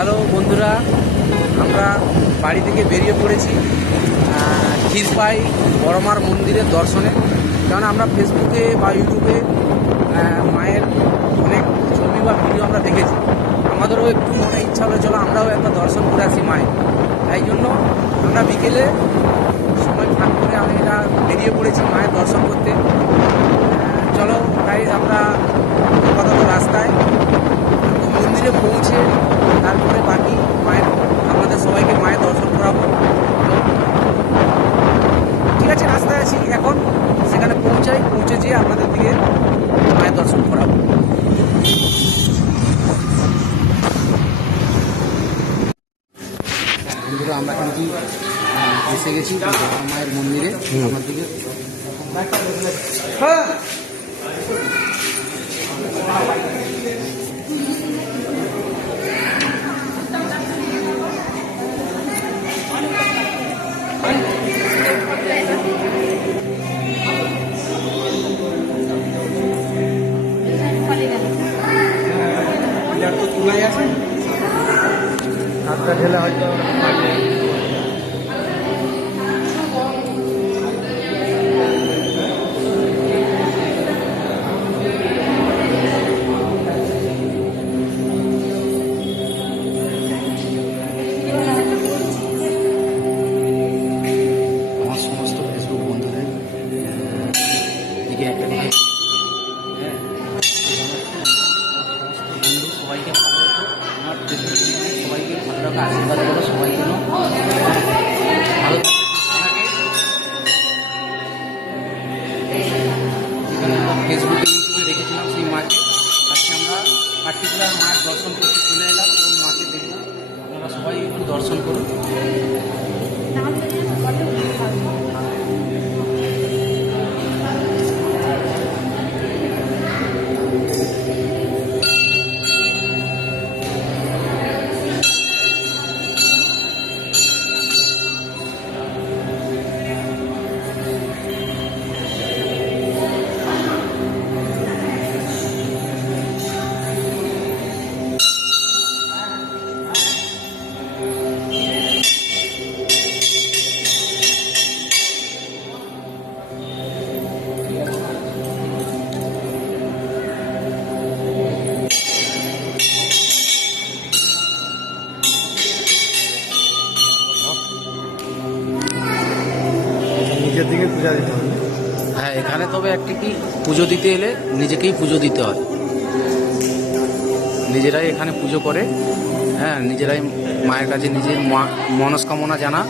Hello বন্ধুরা, আমরা বাড়ি থেকে বেরিয়ে পড়েছি খিরপাই বড়মার মন্দিরের দর্শনে। কারণ আমরা ফেসবুকে বা ইউটিউবে মায়ের অনেক ছবি বা ভিডিও আমরা দেখেছি। আমাদেরও একটু মনে ইচ্ছা হলে চলো আমরাও একটা দর্শন করে আসি মায়ের। তাই জন্য আমরা বিকেলে সময় ফাঁক করে আমি এটা বেরিয়ে পড়েছি মায়ের দর্শন করতে। চলো তাই আমরা আপাতত রাস্তায় মন্দিরে পৌঁছে তারপরে বাকি মায়ের আমাদের সবাইকে মায়ের দর্শন করাবো। ঠিক আছে, রাস্তায় আছি এখন, সেখানে পৌঁছে যেয়ে আপনাদের দিকে মায়ের দর্শন করাবো। বন্ধুরা, আমরা কিন্তু এসে গেছি মায়ের মন্দিরে। আমার দিকে তো তুলাই আছে, হাতটা ঢেলে হয়তো আমার সমস্ত ফেসবুক বন্ধুদের দিকে একটা বন্ধু সবাইকে ভালো হতো, আমার ফেসবুক সবাইকে ভালো রাখা আশীর্বাদ করো, সবাই যেন ভালো এখানে আমরা ফেসবুকে ইউটিউবে দেখেছিলাম সেই মাকে। আজকে আমরা পার্টিকুলার মায়ের দর্শন করতে চলে এলাম এবং মাকে দেখলাম। আপনারা সবাই একটু দর্শন করুন। নিজের দিকে পূজা দিতে হবে। হ্যাঁ, এখানে তবে একটি কি পুজো দিতে এলে নিজেকেই পুজো দিতে হয়। নিজেরাই এখানে পুজো করে, হ্যাঁ, নিজেরাই মায়ের কাছে নিজের মনস্কামনা জানা